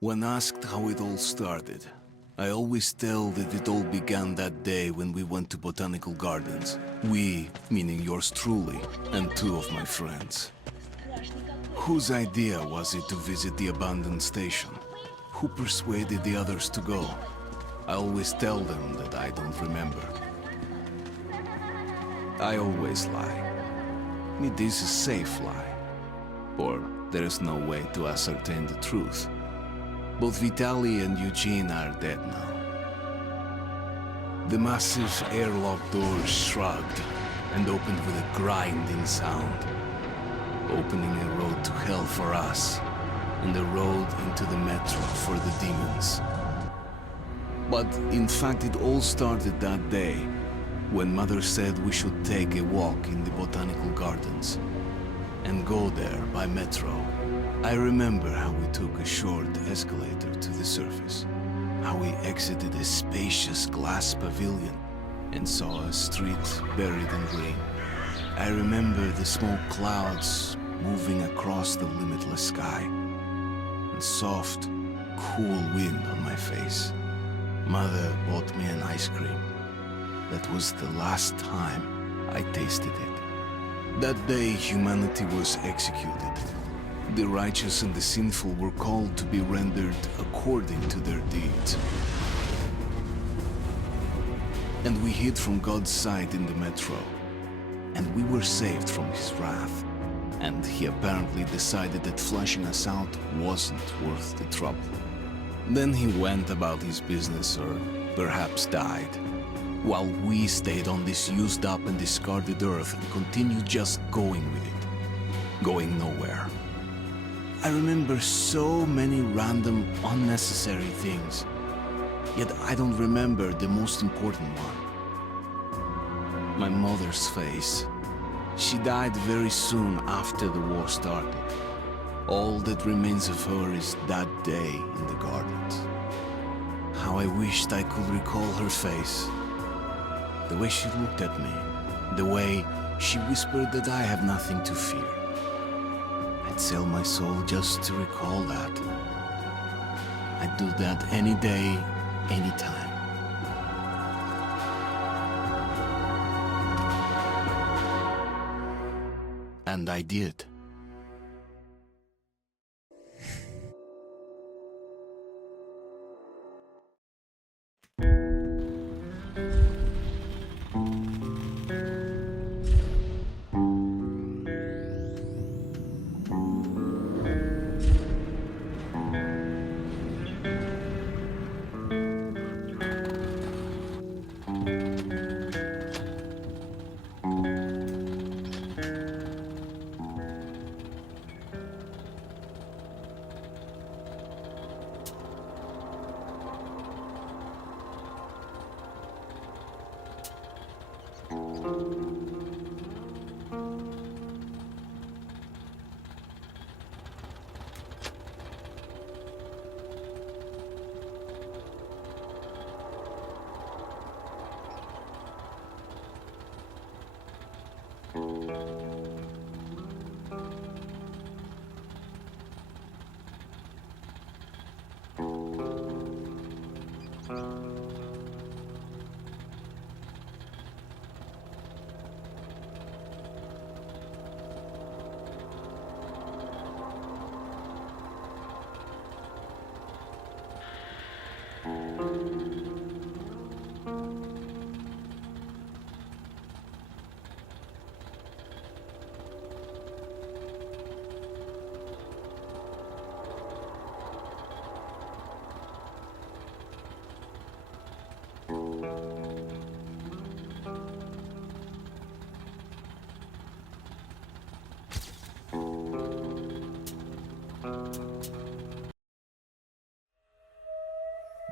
When asked how it all started, I always tell that it all began that day when we went to botanical gardens. We, meaning yours truly, and two of my friends. Whose idea was it to visit the abandoned station? Who persuaded the others to go? I always tell them that I don't remember. I always lie. It is a safe lie. Or there is no way to ascertain the truth. Both Vitaly and Eugene are dead now. The massive airlock doors shrugged and opened with a grinding sound, opening a road to hell for us and a road into the metro for the demons. But in fact, it all started that day when Mother said we should take a walk in the botanical gardens and go there by metro. I remember how we took a short escalator to the surface, how we exited a spacious glass pavilion and saw a street buried in green. I remember the smoke clouds moving across the limitless sky and soft, cool wind on my face. Mother bought me an ice cream. That was the last time I tasted it. That day, humanity was executed. The righteous and the sinful were called to be rendered according to their deeds. And we hid from God's sight in the metro. And we were saved from his wrath. And he apparently decided that flashing us out wasn't worth the trouble. Then he went about his business, or perhaps died, while we stayed on this used up and discarded earth and continued just going with it, going nowhere. I remember so many random, unnecessary things, yet I don't remember the most important one. My mother's face. She died very soon after the war started. All that remains of her is that day in the gardens. How I wished I could recall her face. The way she looked at me. The way she whispered that I have nothing to fear. I'd sell my soul just to recall that. I'd do that any day, any time. And I did.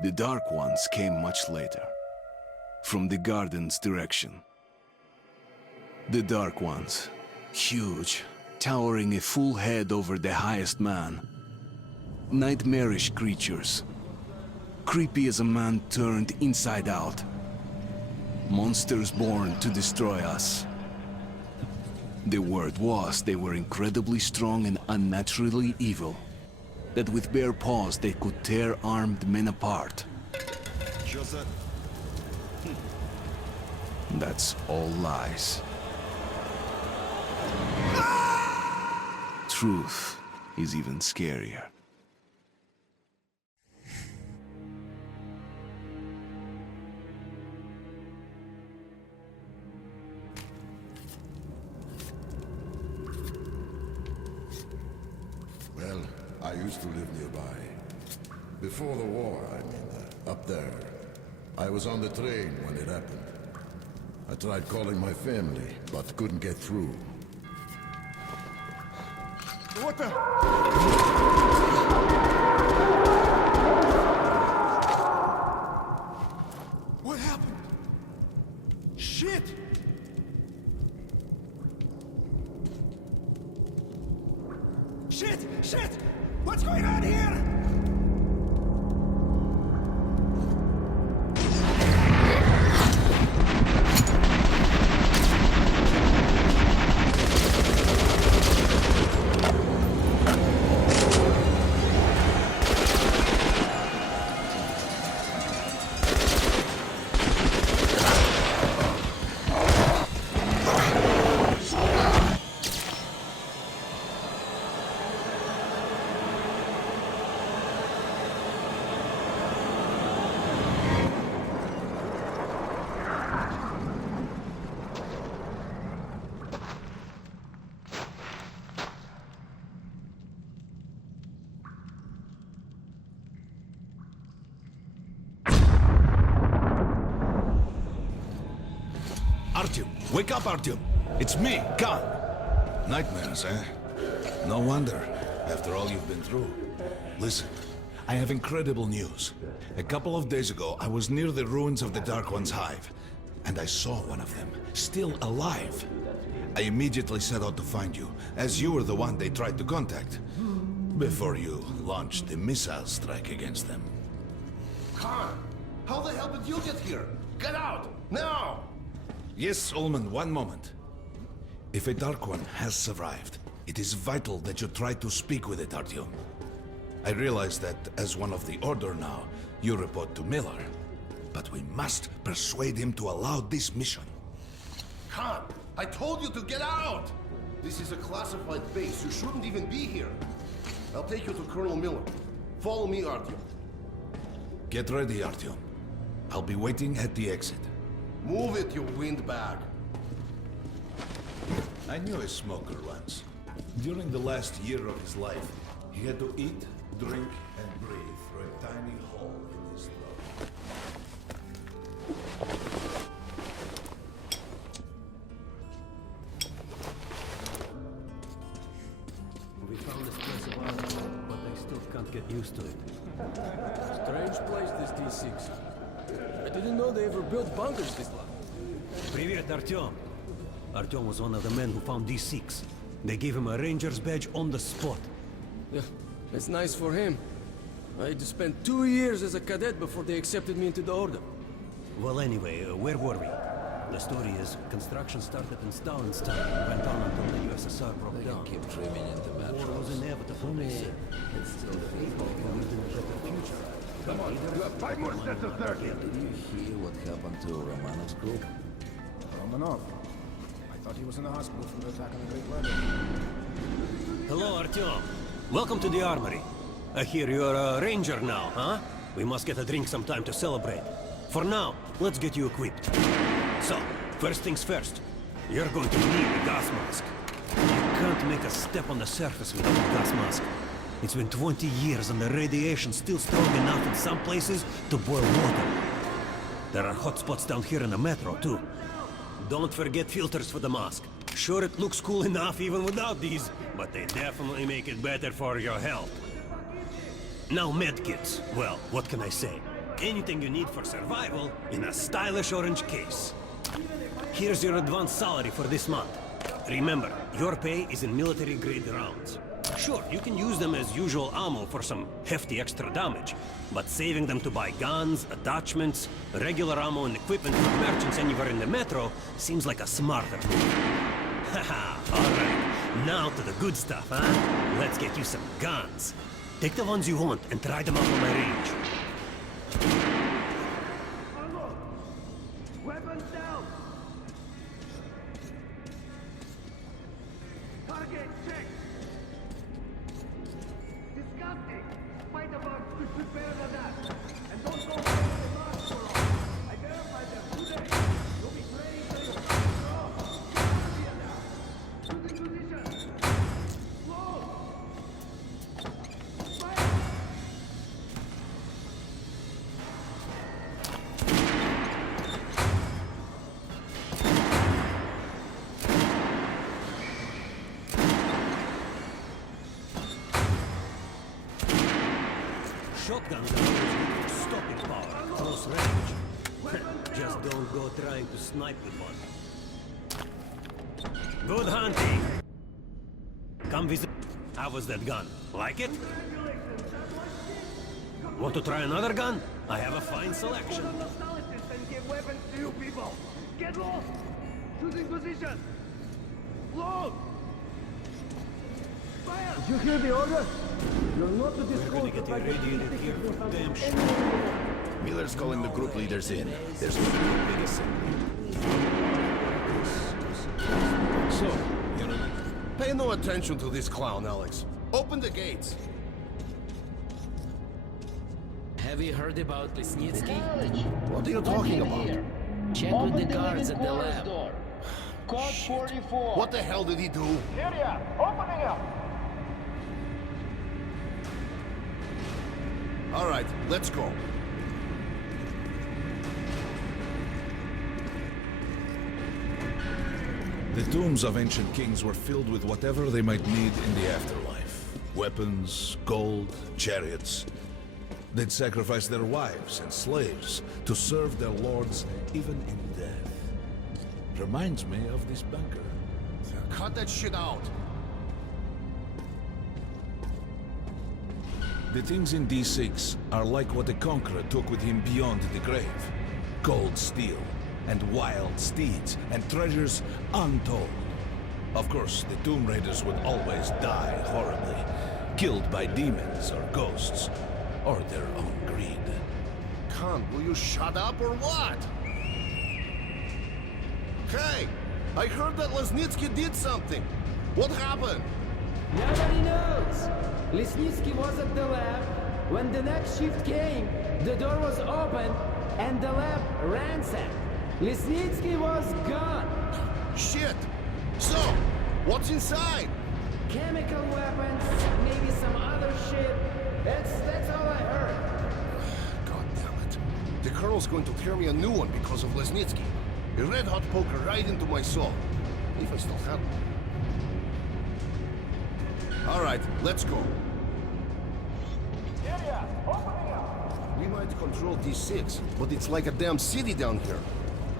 The Dark Ones came much later, from the garden's direction. The Dark Ones, huge, towering a full head over the highest man. Nightmarish creatures, creepy as a man turned inside out. Monsters born to destroy us. The word was they were incredibly strong and unnaturally evil. That with bare paws they could tear armed men apart. That's all lies. Truth is even scarier. Well, I used to live nearby. Before the war, up there. I was on the train when it happened. I tried calling my family, but couldn't get through. What the? What happened? Shit! Shit! Shit! What's going on here? Artyom, wake up, Artyom. It's me, Khan. Nightmares, eh? No wonder, after all you've been through. Listen, I have incredible news. A couple of days ago, I was near the ruins of the Dark One's hive, and I saw one of them, still alive. I immediately set out to find you, as you were the one they tried to contact, before you launched the missile strike against them. Khan, how the hell did you get here? Get out, now! Yes, Ullman, one moment. If a Dark One has survived, it is vital that you try to speak with it, Artyom. I realize that, as one of the Order now, you report to Miller. But we must persuade him to allow this mission. Khan, I told you to get out! This is a classified base. You shouldn't even be here. I'll take you to Colonel Miller. Follow me, Artyom. Get ready, Artyom. I'll be waiting at the exit. Move it, you windbag. I knew a smoker once. During the last year of his life, he had to eat, drink, and breathe through a tiny hole in his throat. We found this place a while ago, but I still can't get used to it. Strange place, this D6. I didn't know they ever built bunkers this long. Привет, Artyom. Artyom was one of the men who found D6. They gave him a ranger's badge on the spot. Yeah, it's nice for him. I had to spend 2 years as a cadet before they accepted me into the Order. Well, anyway, where were we? The story is, construction started in Stalin's time and went on until the USSR broke down. Keep dreaming into War was metros. inevitable, they said. It's still The people believed in a better future. Come on, you have 5 more sets of 30. Did you hear what happened to Romanov's group? Romanov. I thought he was in the hospital from the attack on the Great Ladder. Hello, Artyom. Welcome to the armory. I hear you're a ranger now, huh? We must get a drink sometime to celebrate. For now, let's get you equipped. So, first things first. You're going to need a gas mask. You can't make a step on the surface without a gas mask. It's been 20 years and the radiation's still strong enough in some places to boil water. There are hot spots down here in the metro, too. Don't forget filters for the mask. Sure, it looks cool enough even without these, but they definitely make it better for your health. Now medkits. Well, what can I say? Anything you need for survival in a stylish orange case. Here's your advance salary for this month. Remember, your pay is in military-grade rounds. Sure, you can use them as usual ammo for some hefty extra damage, but saving them to buy guns, attachments, regular ammo and equipment for merchants anywhere in the metro seems like a smarter move. Haha, alright. Now to the good stuff, huh? Let's get you some guns. Take the ones you want and try them out on my range. Weapons down! Target checked! Disgusting! Fight about to prepare for that! And don't go back to the mark for all! I verified them today! You'll be praying till you draw! Here now! Choosing position! Close! Fire! Shotguns are always good for stopping power, close range. Just don't go trying to snipe with one. Good hunting! Come visit. How was that gun? Like it? Want to try another gun? I have a fine selection. And give weapons to you people! Get lost! Choosing position! Load! Fire! Did you hear the order? You're not to We're disclose gonna get irradiated here for damn sure. Miller's calling the group leaders in. There's going to be a big assembly. So, pay no attention to this clown, Alex. Open the gates. Have you heard about Lesnitsky? What are you talking about? Check with the guards at the lab. Code 44! What the hell did he do? Area! Opening up! All right, let's go. The tombs of ancient kings were filled with whatever they might need in the afterlife. Weapons, gold, chariots. They'd sacrifice their wives and slaves to serve their lords even in death. Reminds me of this bunker. Cut that shit out. The things in D6 are like what the Conqueror took with him beyond the grave. Gold steel, and wild steeds, and treasures untold. Of course, the Tomb Raiders would always die horribly, killed by demons or ghosts, or their own greed. Khan, will you shut up or what? Hey, I heard that Lesnitsky did something. What happened? Nobody knows. Lesnitsky was at the lab. When the next shift came, the door was open and the lab ransacked. Lesnitsky was gone. Shit! So, what's inside? Chemical weapons, maybe some other shit. That's all I heard. God damn it. The Colonel's going to tear me a new one because of Lesnitsky. A red-hot poker right into my soul. If I still have one. All right, let's go. Area! Opening up! We might control D6, but it's like a damn city down here.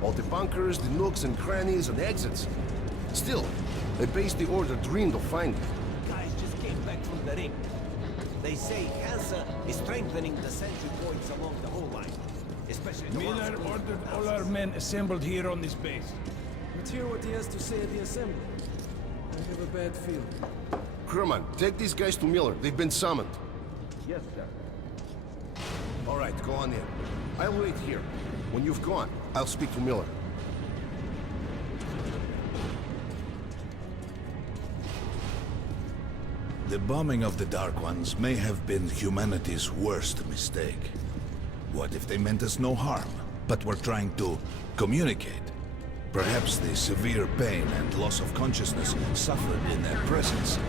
All the bunkers, the nooks and crannies and exits. Still, the base the Order dreamed of finding. Guys just came back from the ring. They say cancer is strengthening the sentry points along the whole line. Especially the ones Miller close to ordered the all houses. our men assembled here on this base. Let's hear what he has to say at the assembly. I have a bad feeling. Herman, take these guys to Miller. They've been summoned. Yes, sir. All right, go on in. I'll wait here. When you've gone, I'll speak to Miller. The bombing of the Dark Ones may have been humanity's worst mistake. What if they meant us no harm, but were trying to communicate? Perhaps the severe pain and loss of consciousness suffered in their presence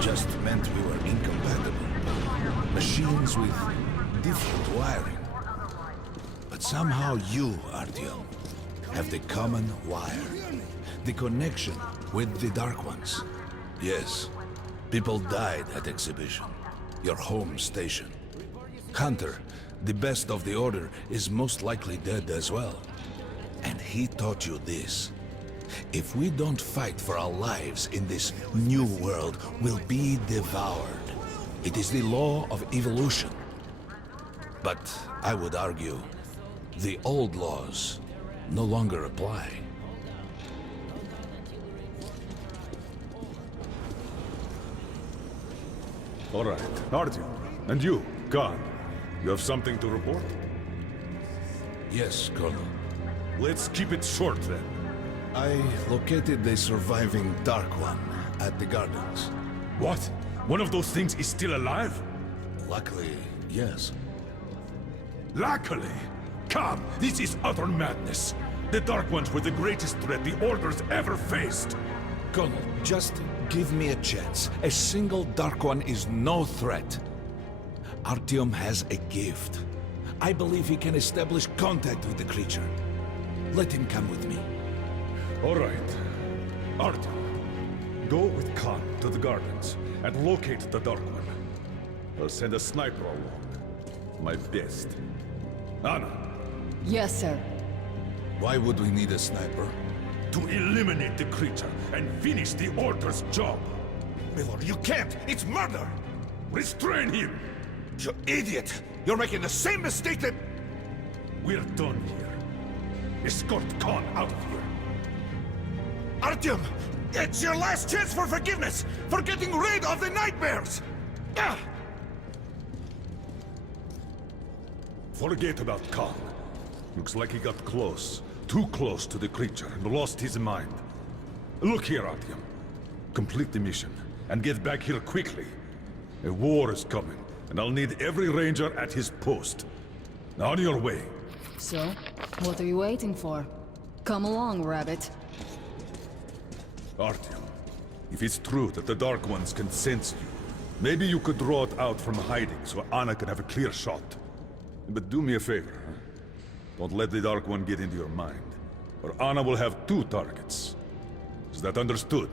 just meant we were incompatible. Machines with different wiring. But somehow you, Artyom, have the common wire. The connection with the Dark Ones. Yes, people died at Exhibition, your home station. Hunter, the best of the Order, is most likely dead as well. And he taught you this. If we don't fight for our lives in this new world, we'll be devoured. It is the law of evolution. But I would argue, the old laws no longer apply. All right, Artyom, And you, Khan, you have something to report? Yes, Colonel. Let's keep it short then. I located the surviving Dark One at the gardens. What? One of those things is still alive? Luckily, yes. Luckily! Come, this is utter madness. The Dark Ones were the greatest threat the Order's ever faced. Colonel, just give me a chance. A single Dark One is no threat. Artyom has a gift. I believe he can establish contact with the creature. Let him come with me. All right. Artyom, go with Khan to the gardens and locate the Dark One. I'll send a sniper along. My best. Anna, Yes, sir. Why would we need a sniper? to eliminate the creature and finish the Order's job. Miller, you can't! It's murder! Restrain him! You idiot! You're making the same mistake that... We're done here. Escort Khan out of here. Artyom! It's your last chance for forgiveness! For getting rid of the nightmares! Ah! Forget about Khan. Looks like he got close. Too close to the creature and lost his mind. Look here, Artyom. Complete the mission and get back here quickly. A war is coming, and I'll need every ranger at his post. On your way. So, what are you waiting for? Come along, Rabbit. Artyom, if it's true that the Dark Ones can sense you, maybe you could draw it out from hiding so Anna can have a clear shot. But do me a favor, huh? Don't let the Dark One get into your mind, or Anna will have 2 targets. Is that understood?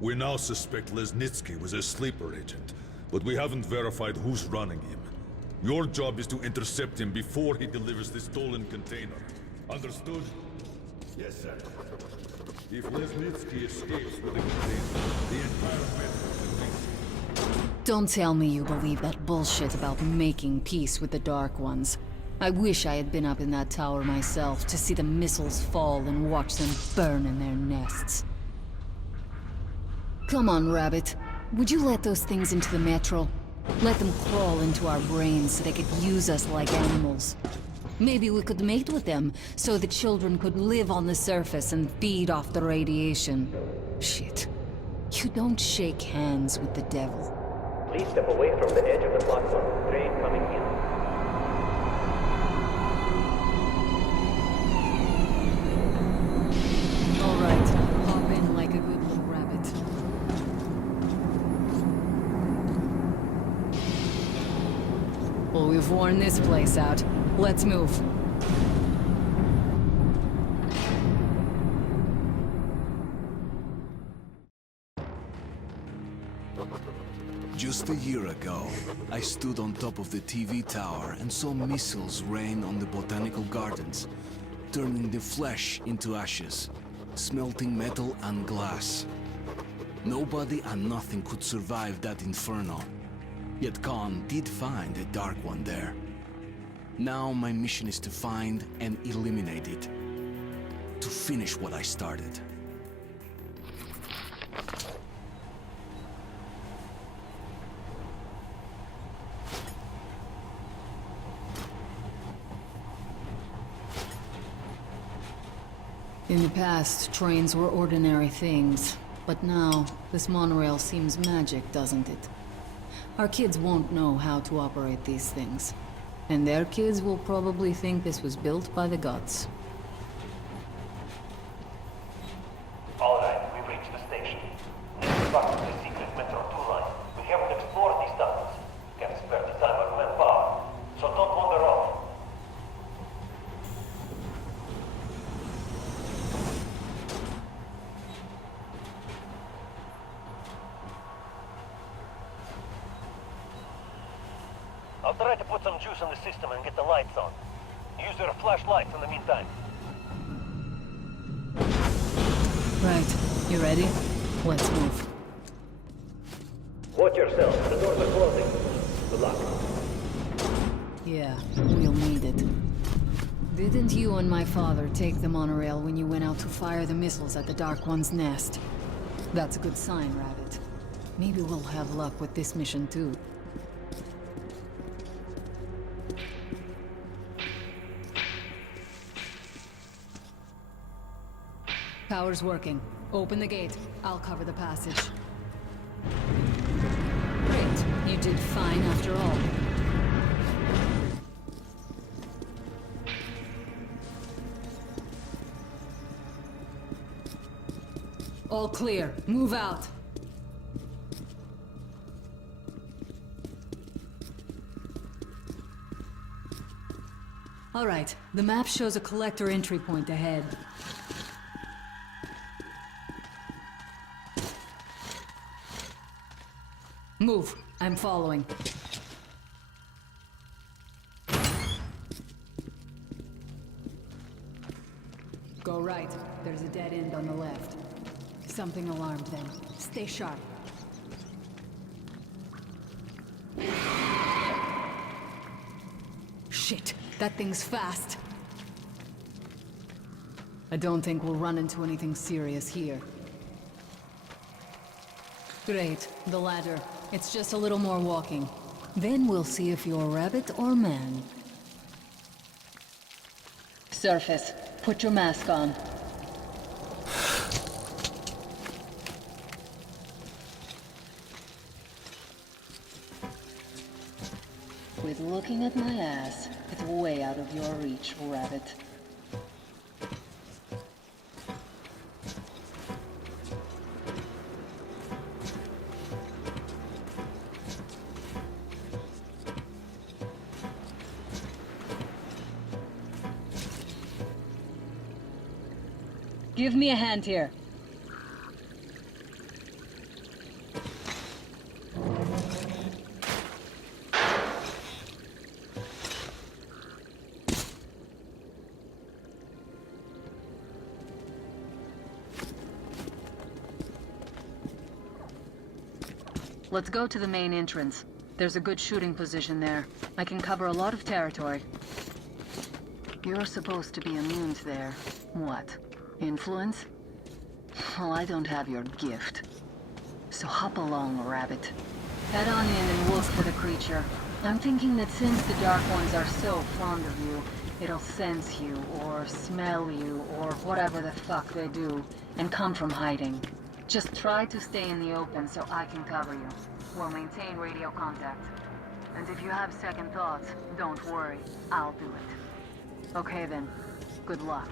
We now suspect Lesnitsky was a sleeper agent, but we haven't verified who's running him. Your job is to intercept him before he delivers the stolen container. Understood? Yes, sir. If Lesnitsky escapes with the container, the entire metro will be... Don't tell me you believe that bullshit about making peace with the Dark Ones. I wish I had been up in that tower myself to see the missiles fall and watch them burn in their nests. Come on, Rabbit. Would you let those things into the metro? Let them crawl into our brains so they could use us like animals. Maybe we could mate with them, so the children could live on the surface and feed off the radiation. Shit. You don't shake hands with the devil. Please step away from the edge of the platform. Train coming in. All right, hop in like a good little rabbit. Well, we've worn this place out. Let's move. Just a year ago, I stood on top of the TV tower and saw missiles rain on the botanical gardens, turning the flesh into ashes, smelting metal and glass. Nobody and nothing could survive that inferno. Yet Khan did find a Dark One there. Now my mission is to find and eliminate it. To finish what I started. In the past, trains were ordinary things. But now, this monorail seems magic, doesn't it? Our kids won't know how to operate these things. And their kids will probably think this was built by the gods. All right, we've reached the station. Next stop is the secret Metro 2 line. We haven't explored these tunnels. Can't spare the time or manpower. So don't wander off. I'll try to put some juice on the system and get the lights on. Use your flashlights in the meantime. Right, you ready? Let's move. Watch yourself. The doors are closing. Good luck. Yeah, we'll need it. Didn't you and my father take the monorail when you went out to fire the missiles at the Dark One's nest? That's a good sign, Rabbit. Maybe we'll have luck with this mission too. Power's working. Open the gate. I'll cover the passage. Great. You did fine after all. All clear. Move out. All right. The map shows a collector entry point ahead. Move. I'm following. Go right. There's a dead end on the left. Something alarmed them. Stay sharp. Shit, that thing's fast. I don't think we'll run into anything serious here. Great, the ladder. It's just a little more walking. Then we'll see if you're rabbit or man. Surface. Put your mask on. With looking at my ass, it's way out of your reach, rabbit. Give me a hand here. Let's go to the main entrance. There's a good shooting position there. I can cover a lot of territory. You're supposed to be immune to their... what? Influence? Well, I don't have your gift. So hop along, rabbit. Head on in and look for the creature. I'm thinking that since the Dark Ones are so fond of you, it'll sense you, or smell you, or whatever the fuck they do, and come from hiding. Just try to stay in the open so I can cover you. We'll maintain radio contact. And if you have second thoughts, don't worry. I'll do it. Okay then. Good luck.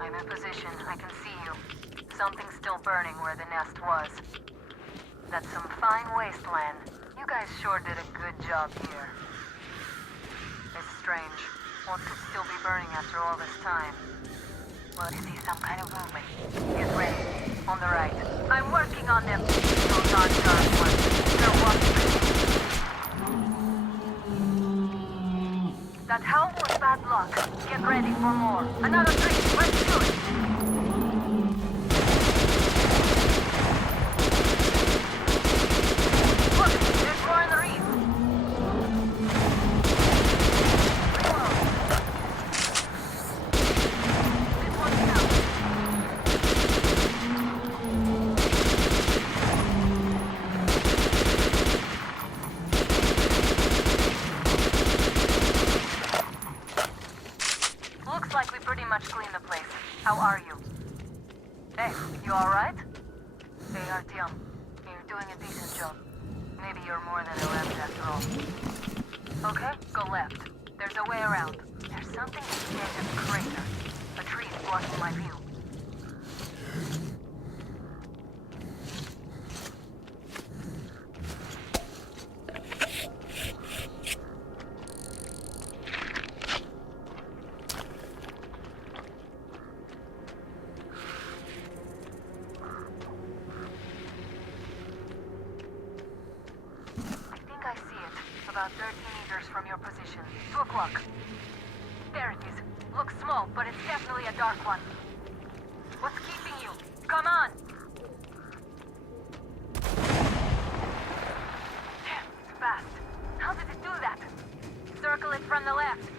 I'm in position. I can see you. Something's still burning where the nest was. That's some fine wasteland. You guys sure did a good job here. It's strange. What could still be burning after all this time? Well, I see some kind of movement. Get ready. On the right. I'm working on them. Those aren't dark ones. They're walking. That helm was bad luck. Get ready for more. Another 3. Let's do it. Look, there's more in the reef. Reload. This one's down. Looks like we pretty much cleaned the place. How are you? Hey, you alright? Hey, Artyom. You're doing a decent job. Maybe you're more than a rabbit after all. Okay, go left. There's a way around. There's something at the edge of the crater. A tree is blocking my view. About 30 meters from your position. 2 o'clock. There it is. Looks small, but it's definitely a dark one. What's keeping you? Come on! Damn, it's fast. How did it do that? Circle it from the left.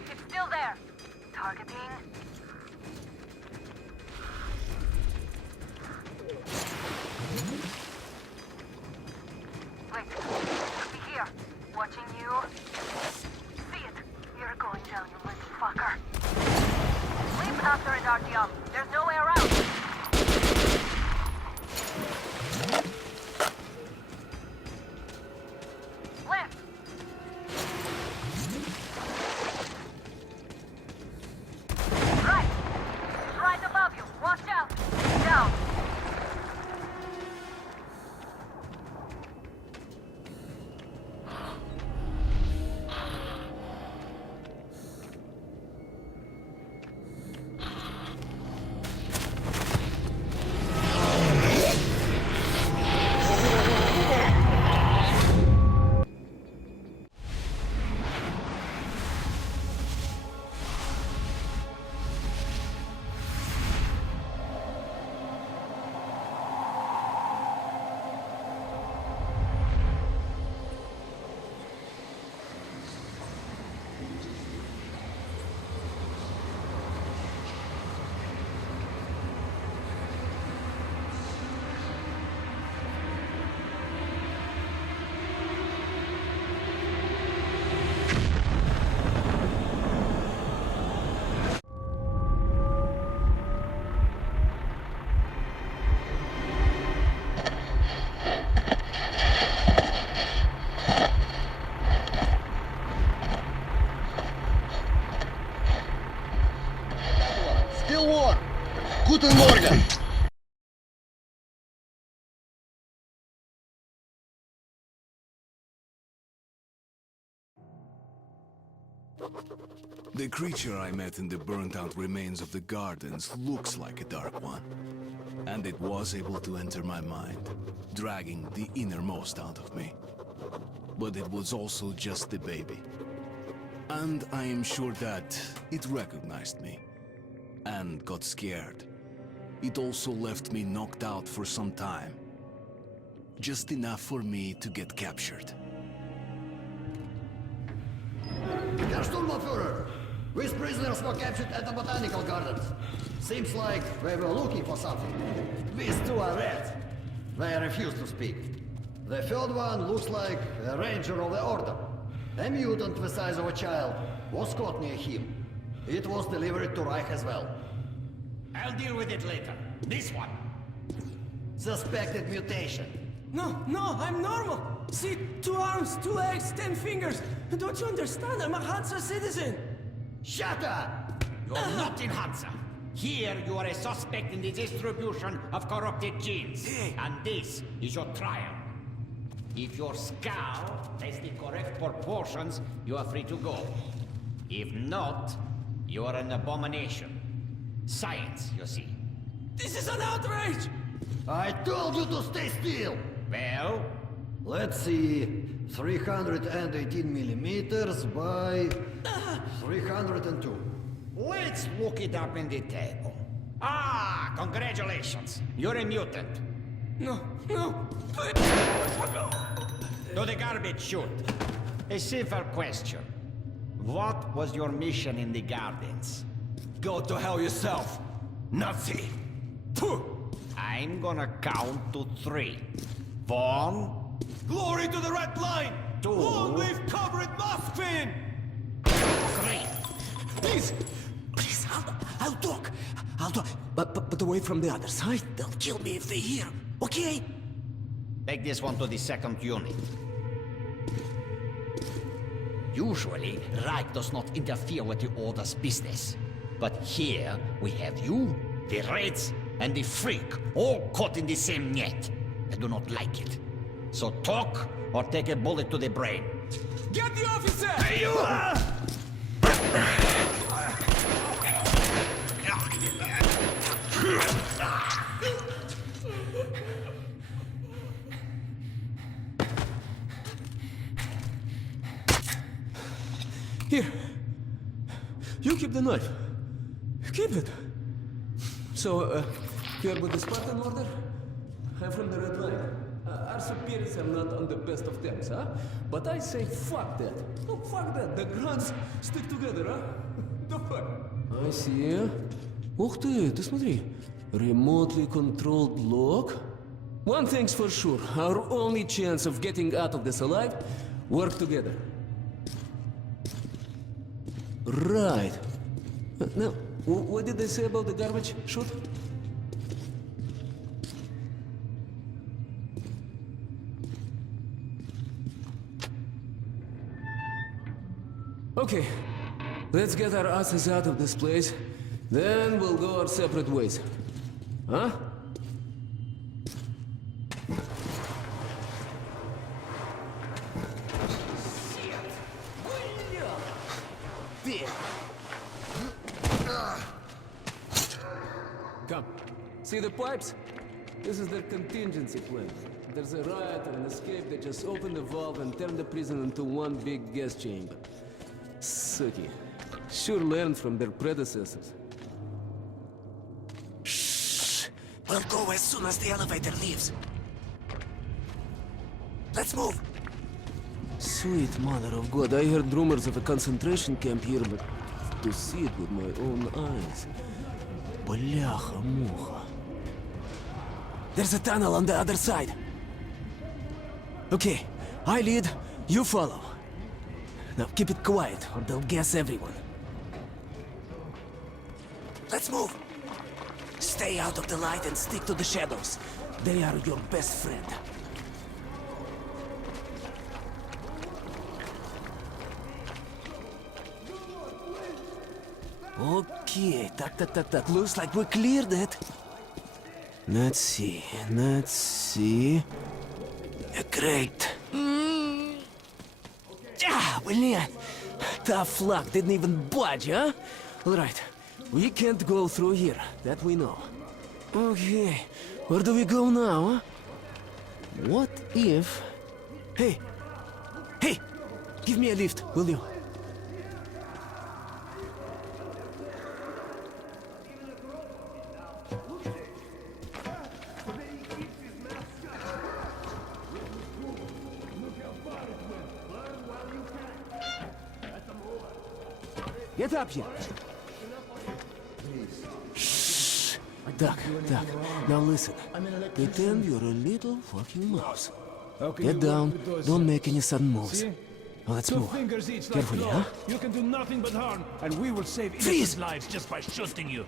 The creature I met in the burnt-out remains of the gardens looks like a Dark One. And it was able to enter my mind, dragging the innermost out of me. But it was also just a baby. And I am sure that it recognized me and got scared. It also left me knocked out for some time. Just enough for me to get captured. Herr Sturmbannführer, these prisoners were captured at the botanical gardens. Seems like they were looking for something. These two are rats. They refuse to speak. The third one looks like a ranger of the order. A mutant the size of a child was caught near him. It was delivered to Reich as well. I'll deal with it later. This one. Suspected mutation. No, I'm normal. See, 2 arms, 2 legs, 10 fingers. Don't you understand? I'm a Hansa citizen. Shut up! You're not in Hansa. Here you are a suspect in the distribution of corrupted genes. And this is your trial. If your skull has the correct proportions, you are free to go. If not, you are an abomination. Science, you see. This is an outrage! I told you to stay still! Well? Let's see. 318 millimeters by 302. Let's look it up in the table. Ah, congratulations. You're a mutant. No. To the garbage chute. A simple question. What was your mission in the gardens? Go to hell yourself, Nazi! Pooh! I'm gonna count to 3. 1. Glory to the Red Line! 2. Long live Comrade Mothfin! 3. Please, I'll talk. But away from the others, huh? They'll kill me if they hear, okay? Take this one to the 2nd unit. Usually, Reich does not interfere with the Order's business. But here, we have you, the Reds, and the Freak, all caught in the same net. I do not like it. So talk, or take a bullet to the brain. Get the officer! Hey, you! Here. You keep the knife. Keep it. So, you're with the Spartan Order? I'm from the Red Line. Our superiors are not on the best of terms, huh? But I say fuck that. No, fuck that. The grunts stick together, huh? The fuck? I see. Ух ты смотри. Remotely controlled lock. One thing's for sure. Our only chance of getting out of this alive, work together. Right. Now, what did they say about the garbage chute? Okay, let's get our asses out of this place. Then we'll go our separate ways. Huh? Come. See the pipes? This is their contingency plan. There's a riot or an escape, they just open the valve and turn the prison into one big gas chamber. Sucky. Sure learned from their predecessors. Shh! We'll go as soon as the elevator leaves. Let's move! Sweet mother of God, I heard rumors of a concentration camp here, but to see it with my own eyes. Бляха-муха. There's a tunnel on the other side. Okay, I lead, you follow. Now keep it quiet, or they'll guess everyone. Let's move! Stay out of the light and stick to the shadows. They are your best friend. Okay, tak. Looks like we cleared it. Let's see. Great. Блин. Tough luck, didn't even budge, huh? Alright, we can't go through here, that we know. Okay, where do we go now, huh? What if... Hey! Hey! Give me a lift, will you? Get up here! Shh! Duck. Now listen. Pretend you're a little fucking mouse. Get down. Don't make any sudden moves. Now let's move. Carefully, huh? You can do nothing but harm, and we will save Freeze! innocent lives just by shooting you.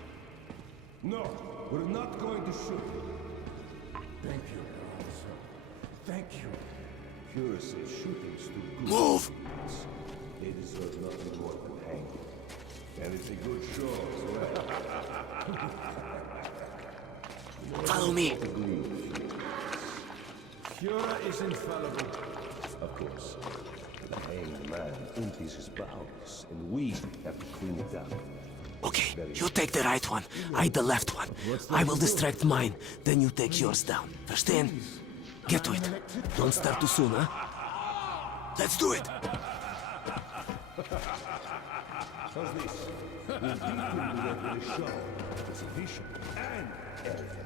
No, we're not going to shoot. Thank you, officer. Thank you. Cure says shooting's too good. Move! They deserve nothing more than hanging. And it's a good show, Follow me. Cura is infallible. Of course. The hanged man empties his bowels, and we have to clean it up. Okay, you take the right one, I the left one. I will distract mine, then you take yours down. Verstehen? Get to it. Don't start too soon, huh? Let's do it! How's this? We'll beat him to death with a shovel, exhibition, and everything.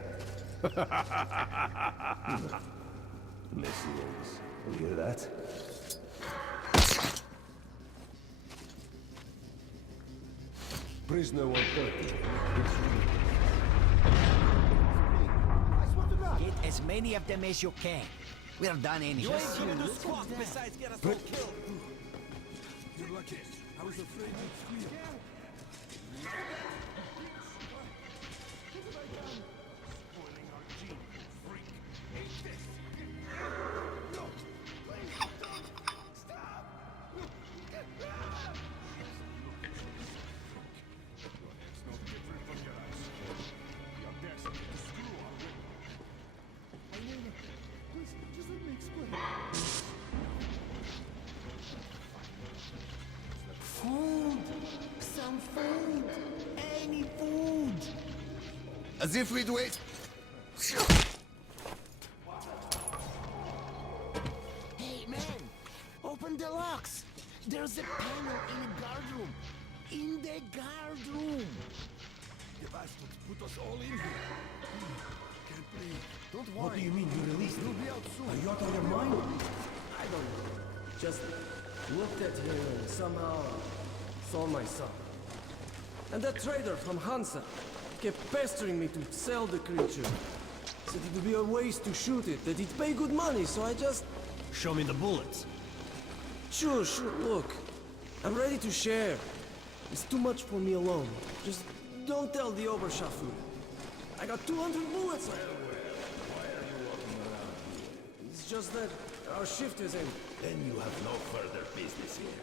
Messieurs, you hear that? Prisoner 130. Get as many of them as you can. We're done anyway. You ain't gonna do squat besides get us all killed. You're lucky. I was afraid you'd squeal. As if we'd wait. Hey, man! Open the locks! There's a panel in the guard room! In the guard room! The bastards put us all in here. Can't breathe. Don't worry. What do you mean you released him? He'll be out soon. Are you out of your mind? I don't know. Just looked at him and somehow saw my son. And that trader from Hansa kept pestering me to sell the creature. Said it would be a waste to shoot it, that he'd pay good money, so I just... Show me the bullets. Sure, look. I'm ready to share. It's too much for me alone. Just don't tell the Oberscharführer. I got 200 bullets on it. It's just that our shift is in. Then you have no further business here.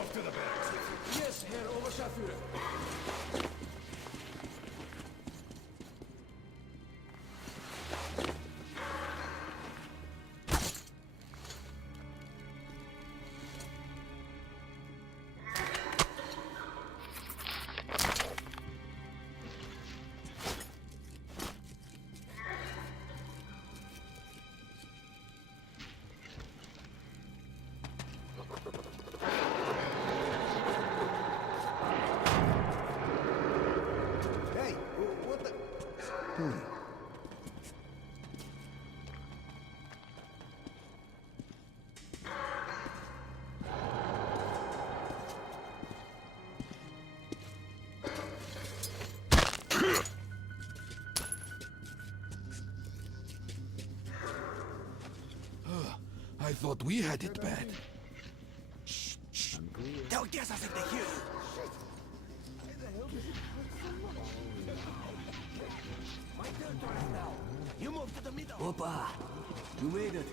Off to the barracks. Yes, Herr Oberscharführer. Hey, what the... I thought we had it bad. Shh. Don't guess us if they hear you. You move to the middle. Opa! You made it.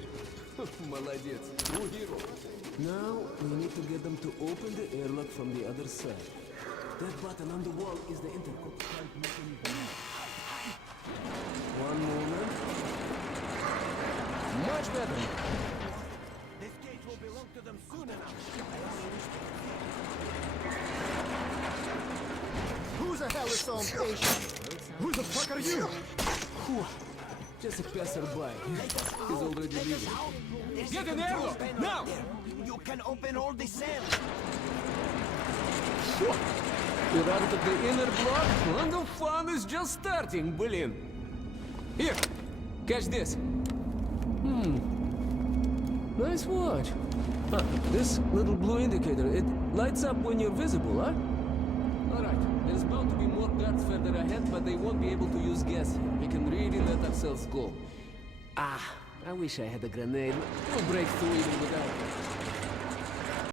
Молодец. You hero. Now, we need to get them to open the airlock from the other side. That button on the wall is the intercom. One moment. Much better. This gate will belong to them soon enough. Who the fuck are you? Just a passerby. He's already leaving. Get an airlock! Now! You can open all the cells. You're out of the inner block, and the fun is just starting, блин. Here, catch this. Nice watch. Huh, this little blue indicator, it lights up when you're visible, huh? Alright, there's bound to be more guards further ahead, but they won't be able to use gas here. We can really let ourselves go. Ah, I wish I had a grenade. We'll break through even without it.